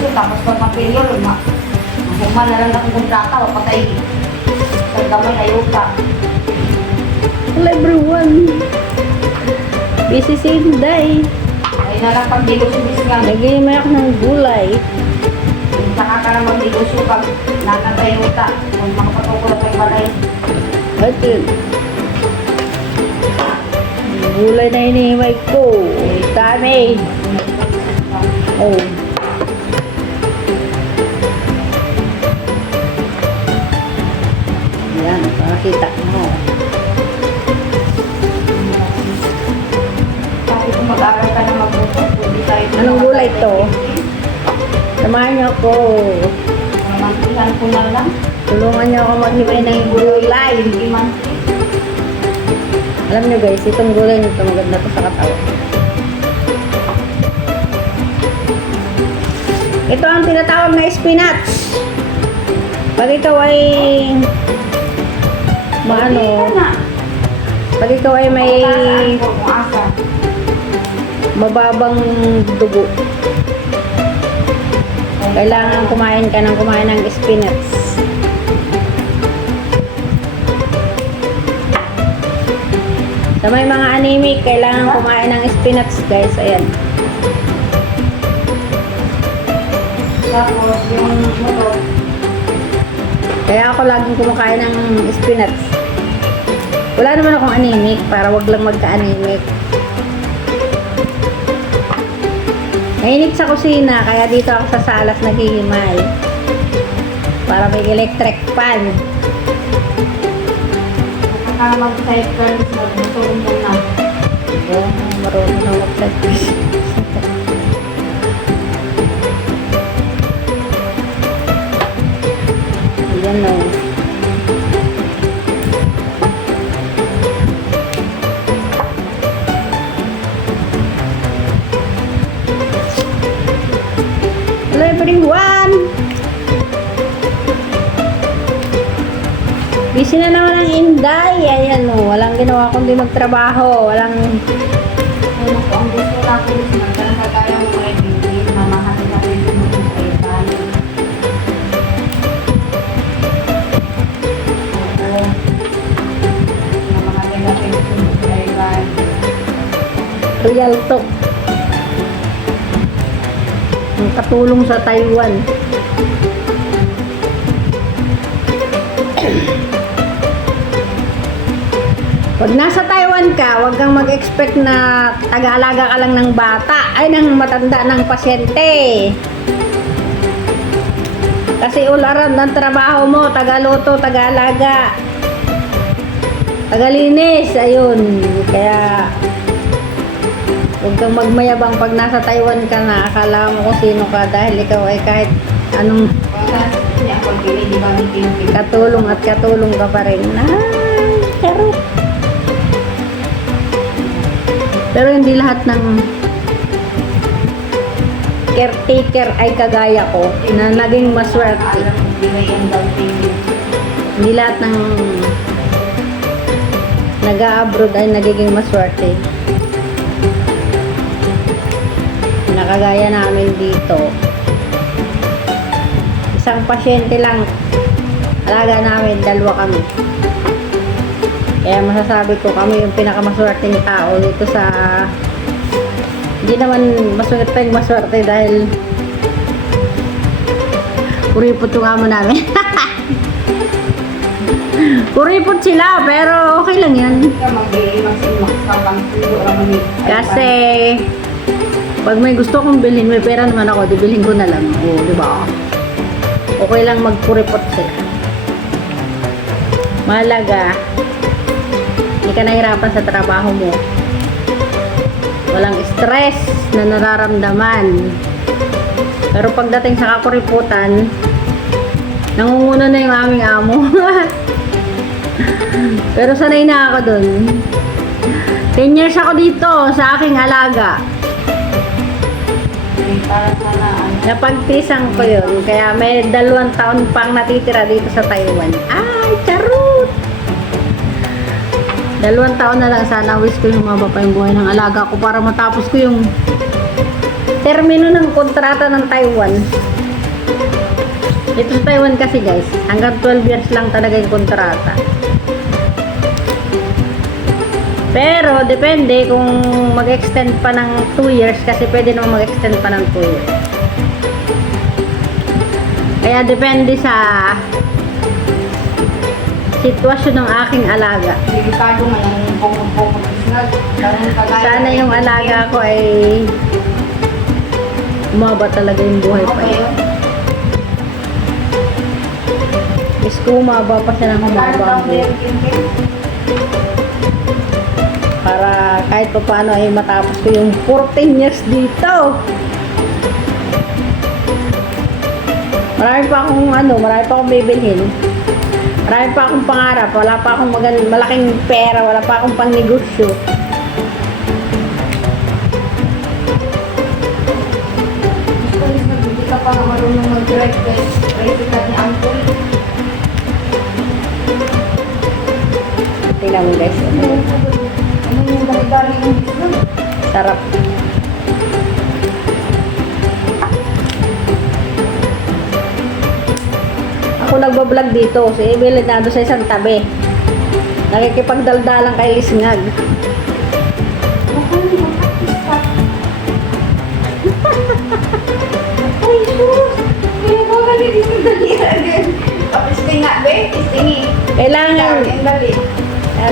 negosyo, tapos pag mapilyo, ma, human na lang akong kontrata, mapatay. Sa gamay na yuta. Hello everyone. Busy same day. Ay na lang pag negosyo-bisyo nga. Nag-iimayak ng gulay. Saka ka na mag-negosyo pag nakatay yuta. Kung makapatukulong kay balay. Yun. Gulay na hinihimay ko. Dami. Oh. Yan, makakita mo. Sabi ko mag-aral ka na magbuto. Hindi tayo. Anong gulay to? Samahan niyo ako. Mamantihan ko na lang. Tulungan niyo ako maghimay ng gulay. Hindi man. Alam niyo guys, itong gulay nito maganda to sa katawan. Ito ang tinatawag na spinach. Pag ikaw ay maano, pag ikaw ay may mababang dugo, kailangan kumain ka ng kumain ng spinach. Sa may mga anemic, kailangan kumain ng spinach guys. Ayan. Tapos yung motor. Kaya ako laging kumakain ng spinach. Wala naman akong anemic para wag lang magka-anemic. Mainit sa kusina, kaya dito ako sa salas naghihimay. Para may electric fan. Saka mag-cycle, mo na. Ayan, marunong na mag-cycle. Ayan o. Busy na naman ang Inday. Ayan o, walang ginawa kundi magtrabaho. Walang Ano po, ang gusto na ko is magkaroon sa tayo ng mga ibigin na mahal natin yung mga kaiban. Oo. Na mahal natin yung mga kaiban. real talk. Ang katulong sa Taiwan. Pag nasa Taiwan ka, huwag kang mag-expect na taga-alaga ka lang ng bata, ay ng matanda ng pasyente. Kasi ularan ng trabaho mo, taga-luto, taga-alaga, taga-linis, ayun. Kaya, huwag kang magmayabang pag nasa Taiwan ka na, akala mo kung sino ka dahil ikaw ay kahit anong katulong at katulong ka pa rin. Ay, charot. Pero hindi lahat ng caretaker ay kagaya ko na naging maswerte. Hindi lahat ng nag-abroad ay nagiging maswerte. Nakagaya namin dito. Isang pasyente lang. Alaga namin, dalawa kami. Kaya masasabi ko kami yung pinakamaswerteng tao dito sa hindi naman maswerte maswerte dahil kuripot yung amo namin. kuripot sila pero okay lang yan. Kasi pag may gusto kong bilhin, may pera naman ako, dibilhin ko na lang. Oo, di ba? Okay lang magpuripot sila. Mahalaga, hindi ka nahirapan sa trabaho mo. Walang stress na nararamdaman. Pero pagdating sa kakuriputan, nangunguna na yung aming amo. Pero sanay na ako dun. 10 years ako dito sa aking alaga. para sana ano. Napagtisan ko yun. Kaya may dalawang taon pang natitira dito sa Taiwan. Ay! Dalawang taon na lang sana wish ko humaba pa yung buhay ng alaga ko para matapos ko yung termino ng kontrata ng Taiwan. Ito sa Taiwan kasi guys, hanggang 12 years lang talaga yung kontrata. Pero, depende kung mag-extend pa ng 2 years kasi pwede naman mag-extend pa ng 2 years. Kaya depende sa sitwasyon ng aking alaga. Sana yung alaga ko ay umaba talaga yung buhay pa yun. Is kung umaba pa siya ng umaba? Para kahit pa paano ay matapos ko yung 14 years dito. Marami pa akong ano, marami pa akong bibilhin. Marami pa akong pangarap, wala pa akong magan malaking pera, wala pa akong pang negosyo. Hindi ka pa marunong kay Resikat ni Uncle. Tingnan mo guys, Ano yung yung business? sarap. Ako nagbablog dito, si Evelyn nado sa isang tabi. Nakikipagdaldalang kay Lisngag. Ay! Kaya ko ka din sa dalira din. Tapos tinga, be? Istingi. Kailangan, dali.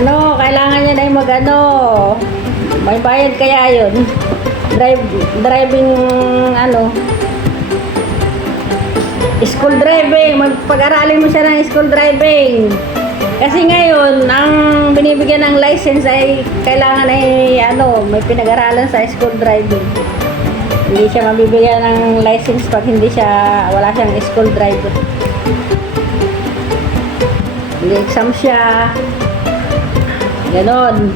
ano, kailangan niya na yung mag ano, may bayad kaya yun. Drive, driving, ano, school driving, magpag-aralin mo siya ng school driving. Kasi ngayon, ang binibigyan ng license ay kailangan ay ano, may pinag-aralan sa school driving. Hindi siya mabibigyan ng license pag hindi siya, wala siyang school driver. Hindi exam siya. Ganon.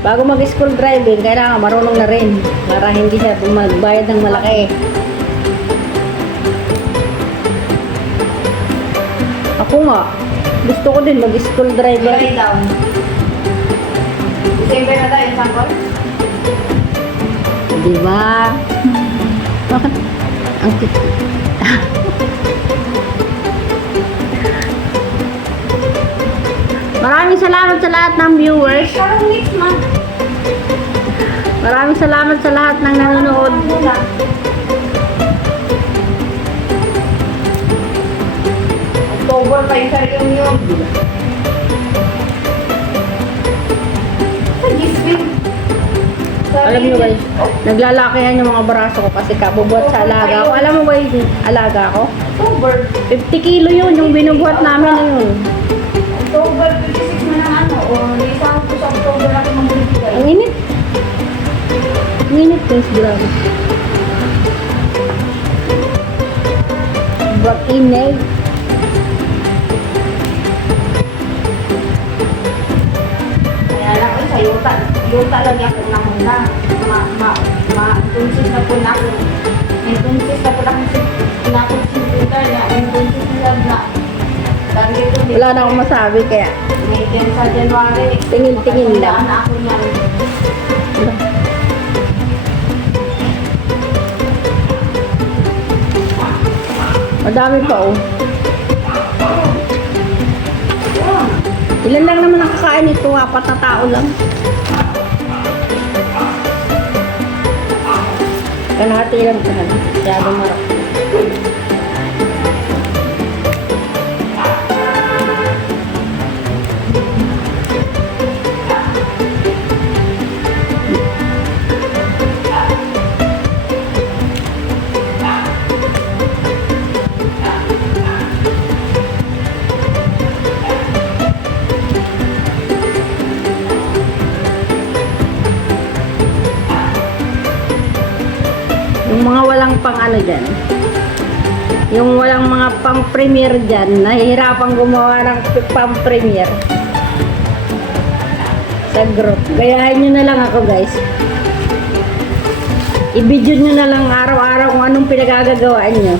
Bago mag-school driving, kailangan marunong na rin para hindi siya magbayad ng malaki. Ako nga, gusto ko din mag-school driver. Lay down. December na tayo, sangkot? Di ba? Bakit? Ang kit- Maraming salamat sa lahat ng viewers. Maraming salamat sa lahat ng nanonood. October pa yung sa reunion. Sa Giswin. Sa Alam nyo guys, naglalakihan yung mga braso ko kasi kabubuhat sa alaga ko. Alam mo ba yung alaga ko? October. 50 kilo yun, yung binubuhat namin na yun. October 26 na ng ano. O, isa ko sa October ako magbibigay. Ang init. Ang init guys, grabe. Bak inay. Yuta lagi ako nahunda. Ma, ma, ma, tunsis na po na ako. May tunsis na po na ako na ako yuta niya. May tunsis na na. Ito. Wala na akong masabi kaya. Din sa January. Tingin-tingin lang. Na ako niyan. Madami pa oh. Ilan lang naman ang kakain nito? Apat na tao lang. Kalahati lang ito. Masyado marap. Pang premier dyan, nahihirapan gumawa ng pang premier. Sa group. Gayahin nyo na lang ako guys. I-video nyo na lang araw-araw kung anong pinagagawaan nyo.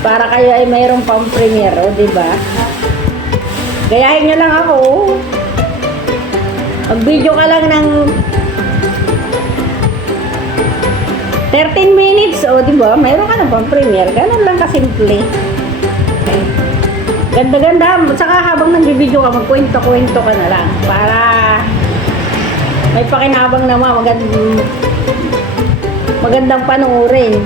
Para kayo ay mayroong pang premier, o di ba? Gayahin nyo lang ako. Mag-video ka lang ng 13 minutes, o di ba? Mayroon ka na pang premiere. Ganun lang kasimple. Okay. Ganda-ganda. Saka habang nag-video ka, magkwento-kwento ka na lang. Para may pakinabang naman. Magandang, magandang panoorin.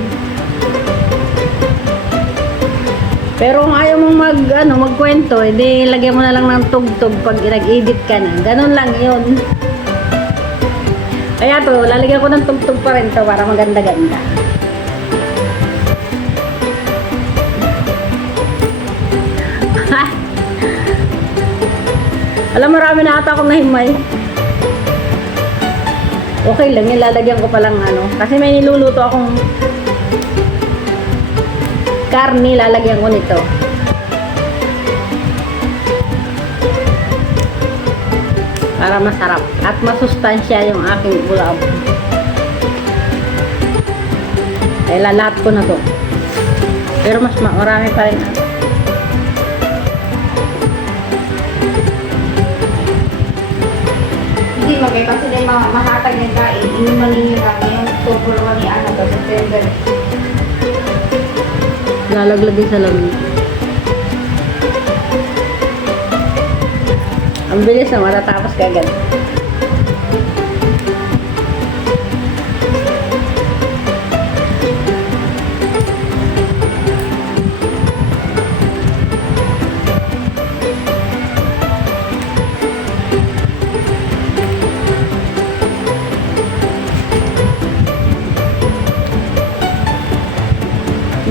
Pero kung ayaw mong mag, ano, magkwento, edi lagyan mo na lang ng tugtog pag nag-edit ka na. Ganun lang yun. Kaya to, lalagyan ko ng tugtog pa rin to para maganda-ganda. Alam, marami na ata akong nahimay. Okay lang, yun, lalagyan ko palang ano. Kasi may niluluto akong karni, lalagyan ko nito. Para masarap at masustansya yung aking bulab. Ay, lalat ko na to. Pero mas ma- marami pa rin. Kaya kasi na mga mahatag ng kain, inuman ninyo ngayong October 1 ni ano to, September. Lalaglag sa lamig. Ang bilis na matatapos kagad.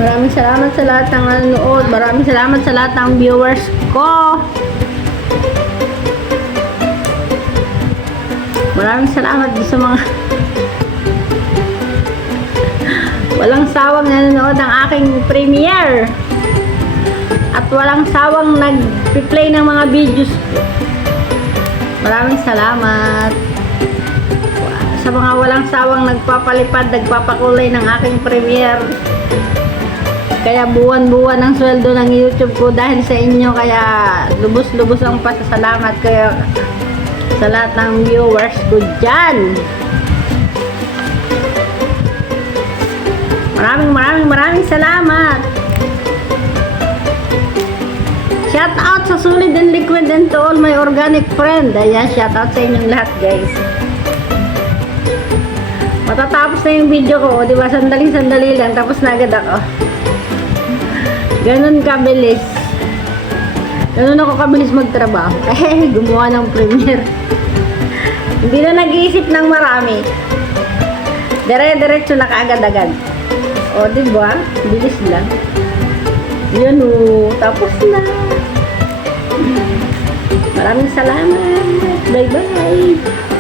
Maraming salamat sa lahat ng nanonood. Maraming salamat sa lahat ng viewers ko. Maraming salamat sa mga walang sawang nanonood ng aking premiere. At walang sawang nag-play ng mga videos ko. Maraming salamat sa mga walang sawang nagpapalipad, nagpapakulay ng aking premiere. Kaya buwan-buwan ang sweldo ng YouTube ko dahil sa inyo. Kaya lubos-lubos ang pasasalamat kaya sa lahat ng viewers ko dyan. Maraming maraming maraming salamat. Shout out sa Solid and Liquid and to all my organic friend. Ayan, shout out sa inyong lahat guys. Matatapos na yung video ko, di ba? Sandali-sandali lang, tapos na agad ako. Ganon kabilis. Ganon ako kabilis magtrabaho. Eh, gumawa ng premiere. Hindi na nag-iisip ng marami. Dire-diretso na kaagad-agad. O, di ba? Bilis lang. Yun o, tapos na. Maraming salamat. Bye-bye.